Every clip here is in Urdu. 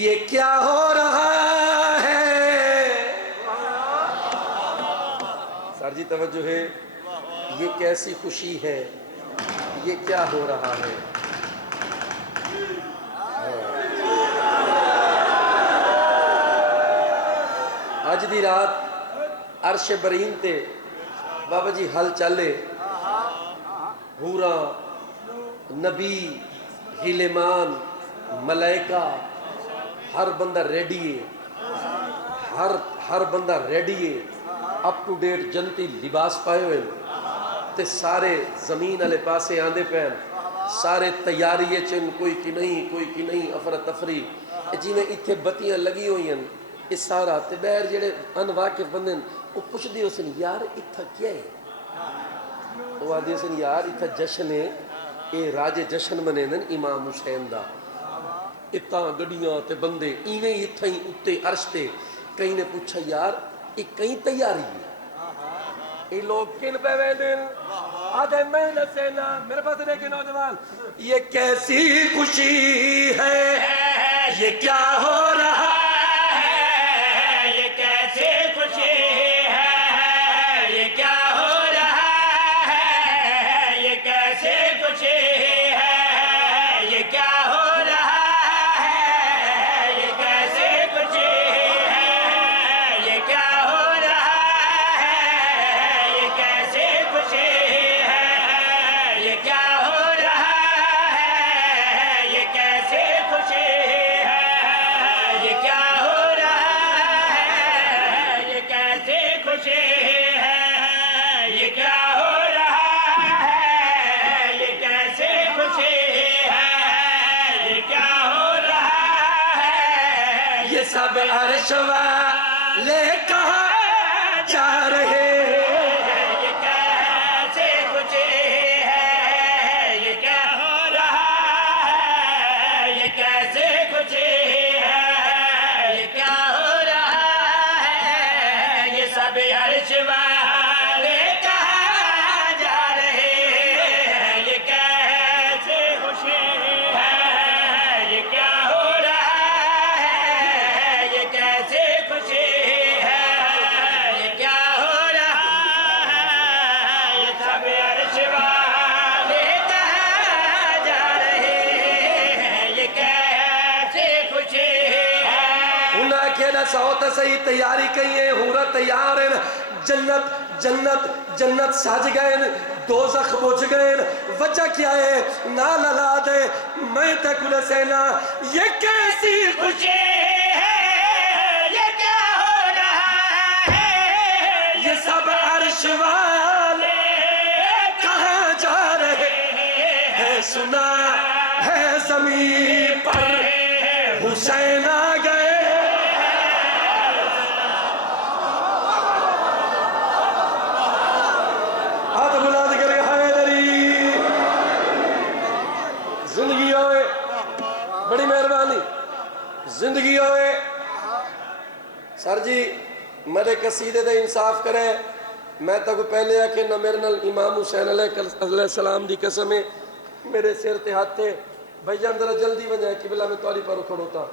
یہ کیا ہو رہا ہے؟ سر جی توجہ ہے، یہ کیسی خوشی ہے، یہ کیا ہو رہا ہے؟ اج دی رات عرش برین تے بابا جی حل چلے، حورا نبی غلیمان ملائکہ ہر بندہ ریڈی ہے، ہر بندہ ریڈی ہے، اپ ٹو ڈیٹ جنتی لباس پائے ہوئے تے سارے زمین والے پاسے آندے پین، سارے تیاری چن کوئی کی نہیں افراتفری جی میں اتھے بتیاں لگی ہوئی ہیں، اس سارا تے بیر جڑے انواقف بندے وہ پوچھ دی اسن یار اتھا کیا ہے؟ وہ آدھی اسن یار اتھا جشن ہے، اے راج جشن منینن امام حسین دا، اتھا گڑیاں تے بندے ایویں اتھا ہی اتے عرش تے کہیں نے پوچھا یار یہ کہیں تیاری ہے؟ یہ لوگ کن پہ ویدن آدھے میں نسینا میرے پاس دیکھیں نوجوان یہ کیسی خوشی ہے، یہ کیا ہو رہا ہے، یہ کیسی خوشی ہے، یہ کیا ہو رہا ہے، یہ کیسی خوشی ہے، یہ کیا ہو رہا ہے، یہ کیسی خوشی ہے، یہ کیا ہو رہا ہے، یہ کیسی خوشی ہے، یہ کیا ہو رہا ہے، یہ کیسی خوشی ہے، یہ کیا ہو رہا ہے، یہ کیسی خوشی ہے، یہ کیا ہو رہا ہے، یہ کیسی خوشی ہے، یہ کیا ہو رہا ہے، یہ سب عرش والے کہاں جا رہے ہیں، یہ کیسی خوشی ہے، یہ کیا ہو رہا ہے، یہ کیسی خوشی ہے، یہ کیا ہو رہا ہے، یہ سب عرش والے کہاں جا رہے ہیں، یہ کیسی خوشی ہے، یہ کیا ہو رہا ہے، یہ کیسی خوشی ہے، یہ کیا ہو رہا ہے، یہ سب عرش والے کہاں جا رہے ہیں، یہ کیسی خوشی ہے۔ انہاں کہنا سوتا صحیح تیاری کہیے، حورا تیار ہیں، جنت ساج گئے، دوزخ بوجھ گئے، وجہ کیا ہے؟ نال لا دے میں تکل سینا، یہ کیسی خوشی ہے، یہ کیا ہو رہا ہے، یہ سب عرش والے کہاں جا رہے ہیں، سنا ہے زمین پر حسین آ گئے، ہاتھ بلند کرے حیدری، زندگی ہوئے، بڑی مہربانی زندگی ہوئے۔ سر جی میرے قصیدے دے انصاف کرے، میں تک پہلے آکے نہ میرے نال امام حسین علیہ السلام دی قسم ہے، میرے سیر تے ہاتھ تھے بھائی ذرا جلدی بنجائے قبلہ میں تواری پر اکھڑ ہوتا،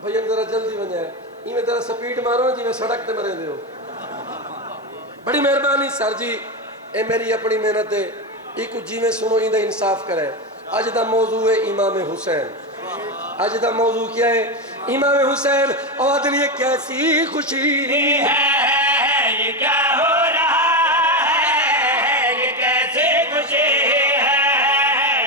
بھائی ذرا جلدی بنجائے یہ میں ذرا سپیڈ مارو جی میں سڑک تے مرے دے ہو، بڑی مہربانی سر جی اے میری اپنی محنت ہے، یہ کچھ جی میں سنو ہی دا انصاف کرے۔ آج دا موضوع ہے امام حسین، آج دا موضوع کیا ہے؟ امام حسین، اور دن یہ کیسی خوشی ہے، یہ کیا ہو رہا ہے، یہ کیسی خوشی ہے،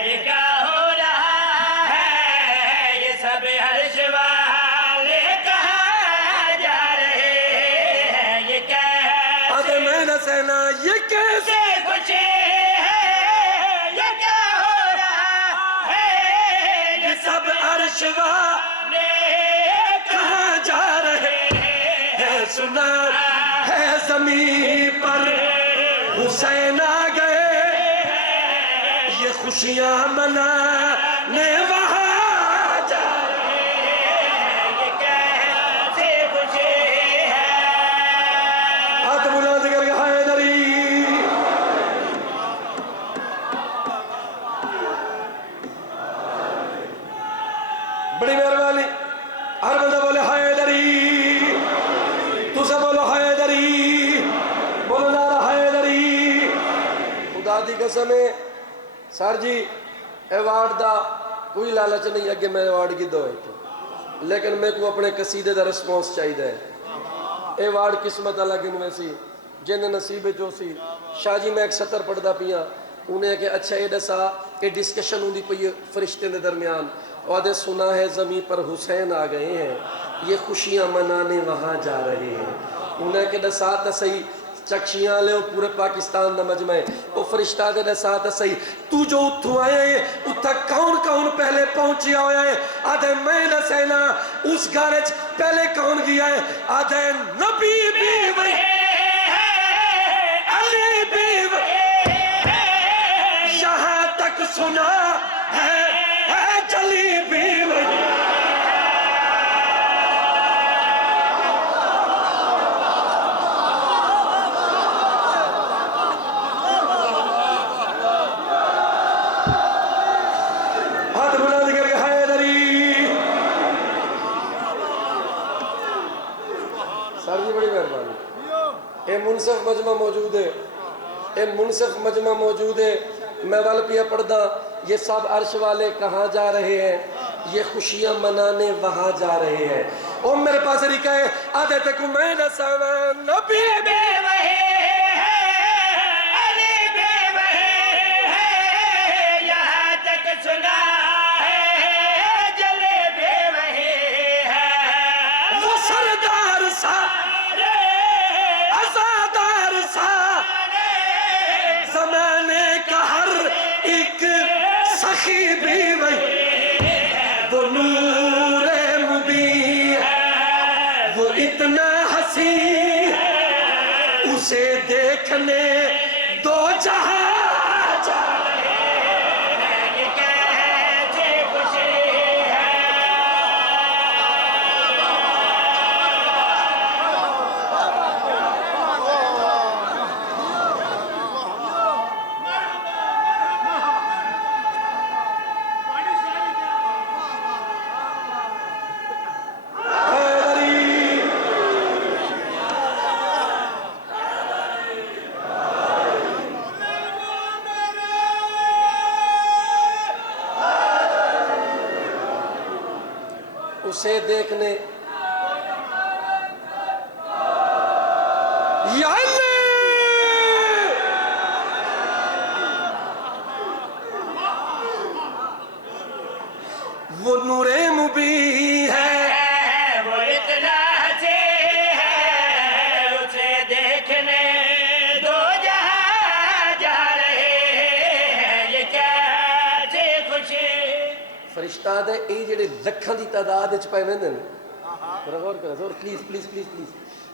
یہ کیا ہو رہا ہے، یہ سب عرش والے کہاں جا رہے ہیں، یہ کیسی میں نہ سینا، یہ کیسی خوشی ہے، یہ کیا ہو رہا ہے، یہ سب عرش والے کہاں جا رہے ہیں، سنا ہے زمین پر حسین آ گئے، یہ خوشیاں منانے وہاں جا رہے ہیں، یہ کیسی خوشی ہے، ہاتھ بلند کر کے حیدری، بڑی مہربانی ہر بندہ قسم ہے سر جی ایوارڈ دا کوئی لالچ نہیں اگے میں ایوارڈ کی دو لیکن میں کو اپنے قصیدے دا رسپونس چاہیے ہے ایوارڈ قسمت الگ ان میں سی جن نصیب جو سی شاہ جی میں ایک سطر پڑھدا پیا انہیں کہ اچھا یہ دسا کہ ڈسکشن ہوندی پئی فرشتے دے درمیان وعدے سنا ہے زمین پر حسین آ گئے ہیں یہ خوشیاں منانے وہاں جا رہے ہیں انہیں کہ دسا تا صحیح چکشیاں لے پورے پاکستان دا مجمع ہے وہ فرشتہ دے دسا تا صحیح تو جو اتھو آیا ہے اتھا کون کون پہلے پہنچیا ہویا ہے آدھے میں دسینا اس گارج پہلے کون گیا ہے آدھے نبی بیوی علی بیوی یہاں تک سنا ہے جلی بیوی ہاتھ بلند کر کے حیدری سر جی بڑی مہربانی اے منصف مجمع موجود ہے اے منصف مجمع موجود ہے میں والپیا پڑھدا یہ سب عرش والے کہاں جا رہے ہیں یہ خوشیاں منانے وہاں جا رہے ہیں اور میرے پاس لکھا ہے آدھے تک میں نسانا نبی بے وحی علی بے وحی یہاں تک سنا ہے جلے بے وحی وہ سردار سارے ازادار سارے زمانے کا ہر ایک سخی بھی وہی وہ نور مبین ہے وہ اتنا حسین ہے اسے دیکھنے دو جہاں جا رہے ہیں یہ کیسے خوشی ہے اسے دیکھنے وہ نور مبین ہے وہ اتنا حسین ہے اسے دیکھنے دو جہاں جا رہے ہیں یہ کیسے خوشی فرشتہ دے اے جڑے لکھاں دی تعداد وچ پے ویندے نے غور کرو اور پلیز پلیز پلیز پلیز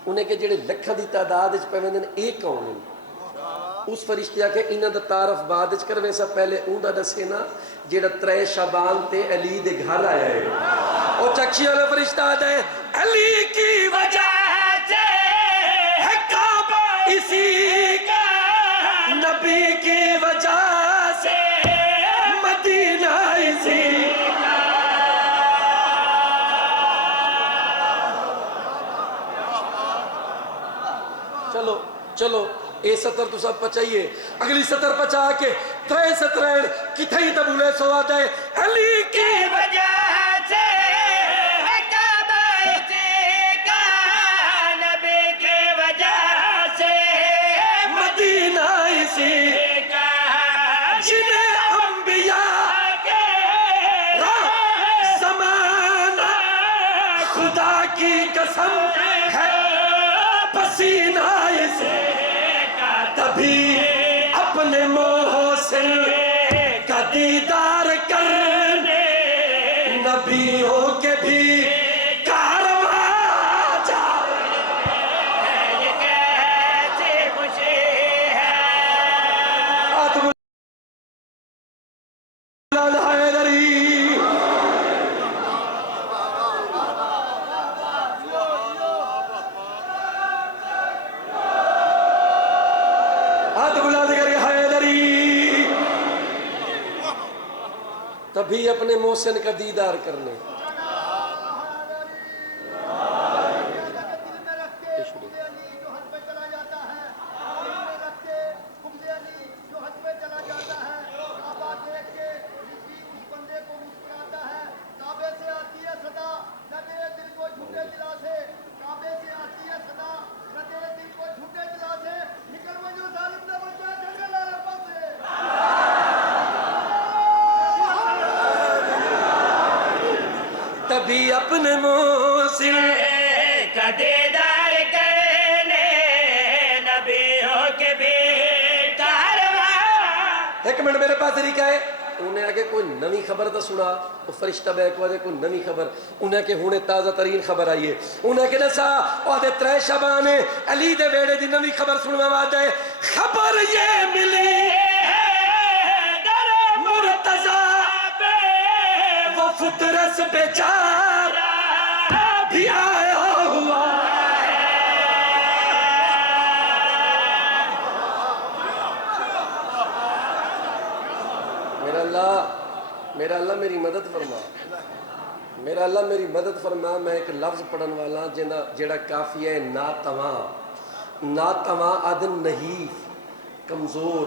انہیں کہ جڑے لکھاں دی تعداد وچ پے ویندے نے اے کون ہیں اس فرشتہ کے انہاں دا تعارف بعد وچ کروے سا پہلے اوندا دسے نا جڑا 3 شعبان تے علی دے گھر آیا ہے او چکشی والے فرشتہ دے علی کی وجہ سے ہے کعبہ اسی کا نبی کی وجہ سے مدینہ اسی چلو چلو اے سطر تو سب پچائیے اگلی سطر پچا کے 3 سطرین کتھائی تبولے سوا دے علی کی وجہ سے ہے کعبہ اسی کا نبی کی وجہ سے مدینہ اسی کا جنہیں انبیاء کے راہ زمانہ خدا کی قسم ہے پسینہ اسے تبھی اپنے محسن کا دیدار کرنے نبیوں کے بھی کارواں جا رہے ہیں یہ کیسے خوشی ہے حیدری تبھی اپنے محسن کا دیدار کرنے نبی اپنے منہ سے کا دیدار کرنے نبیوں کے بھی کارواں. ایک منٹ میرے پاس طریقہ ہے. انہیں آگے کوئی نمی خبر تو سنا. وہ فرشتہ بیک وجہ کوئی نمی خبر. انہیں کہ ہونے تازہ ترین خبر آئیے. انہیں کہ نسا وعدے 3 شعبان علی دے ویڑے دی نمی خبر سنوا وعدے. خبر یہ ملی مرتضیٰ وہ فطرس بیچارہ بھی آیا ہوا. میرا اللہ میری مدد فرما. میرا اللہ میری مدد فرما. میں ایک لفظ پڑھن والا جیڑا کافی ہے ناتواں آدن نحیف کمزور.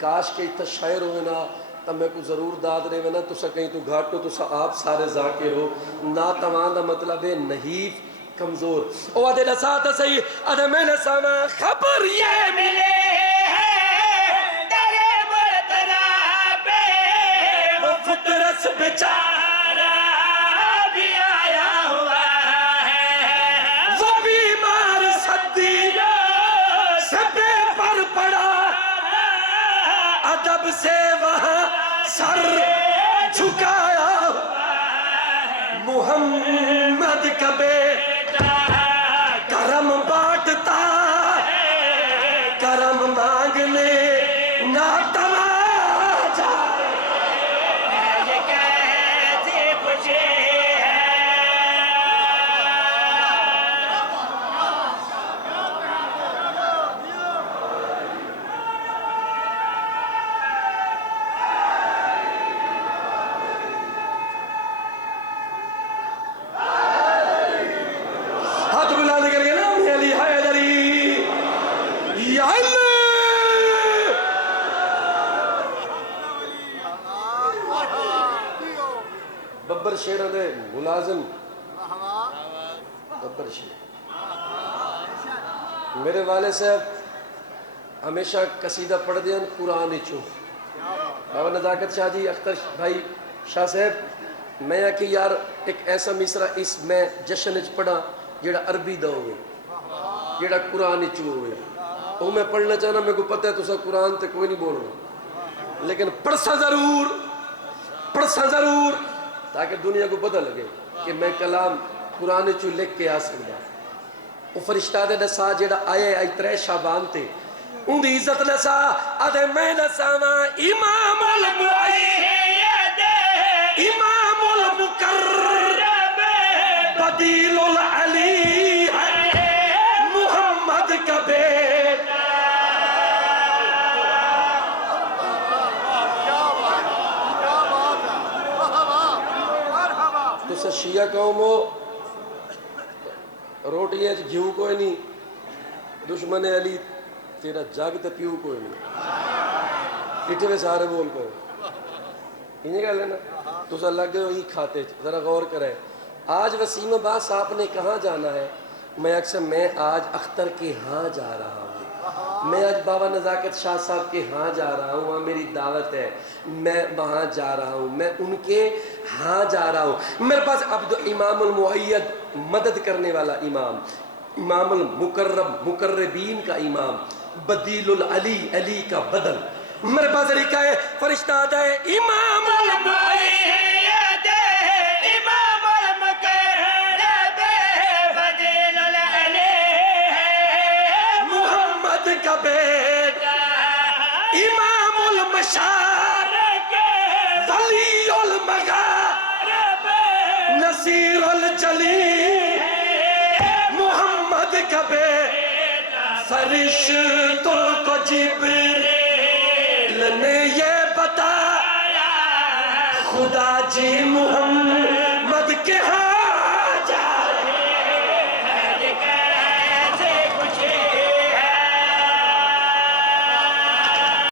کاش کہ اتنا شاعر ہوئے نا تب میں کو ضرور داد رہے نا. تسا کہیں تو گھاٹو تسا آپ سارے ذاکر ہو. ناتواں دا مطلب ہے نحیف کمزور. او آدھے نسا تا صحیح آدھے میں نسا خبر یہ ملے فطرس بیچارہ بھی آیا ہوا ہے. وہ بیمار صدی سے بے پر پڑا ادب سے وہاں سر جھکایا. محمد کا بیٹا کرم بانٹتا کرم مانگنے ناتواں ببر شیر دے ملازم ببر شیر. میرے والد صاحب ہمیشہ قصیدہ پڑھ دیں قرآن چو. بابا نزاکت شاہ جی اختر بھائی شاہ صاحب میں کہ یار ایک ایسا مصرع اس میں جشن اچ پڑھا جیڑا عربی دا ہوئے جیڑا قرآن چو ہوئے. وہ میں پڑھنا چاہنا میں کو پتہ ہے تو سا قرآن تے کوئی نہیں بول رہا لیکن پڑھسا ضرور تاکہ دنیا کو پتہ لگے کہ میں کلام قرآن چو لکھ کے آ سکتا. وہ فرشتہ دے نسا جیڑا آئے 3 شعبان تے ان دی عزت نسا آدھے میں نسا امام المعید امام المقرب بدیل العلی محمد کا بیٹا. تو شیعہ قوم ہو روٹی ہے گھیو کوئی نہیں. دشمن علی تیرا جاگ تے پیو کوئی نہیں. پیٹھے میں سارے بول کوئی انہیں کہہ لینا تو سا لگ گئے ہی کھاتے. ذرا غور کرے. آج وسیم عباس صاحب نے کہاں جانا ہے؟ میں اکثر میں آج اختر کے ہاں جا رہا ہوں. میں آج بابا نزاکت شاہ صاحب کے ہاں جا رہا ہوں. وہاں میری دعوت ہے. میں وہاں جا رہا ہوں. میں ان کے ہاں جا رہا ہوں. میرے پاس عبد امام المعید مدد کرنے والا امام امام المقرب مقربین کا امام بدیل العلی علی کا بدل. میرے پاس طریقہ ہے فرشتہ آتا ہے امام المعید امام المقرب بدیل العلی محمد کا بیٹا امام المشارق ولی المغارب نصیر الجلی محمد کا بیٹا. فرشتوں کو جبریل نے یہ بتایا خدا جی محمد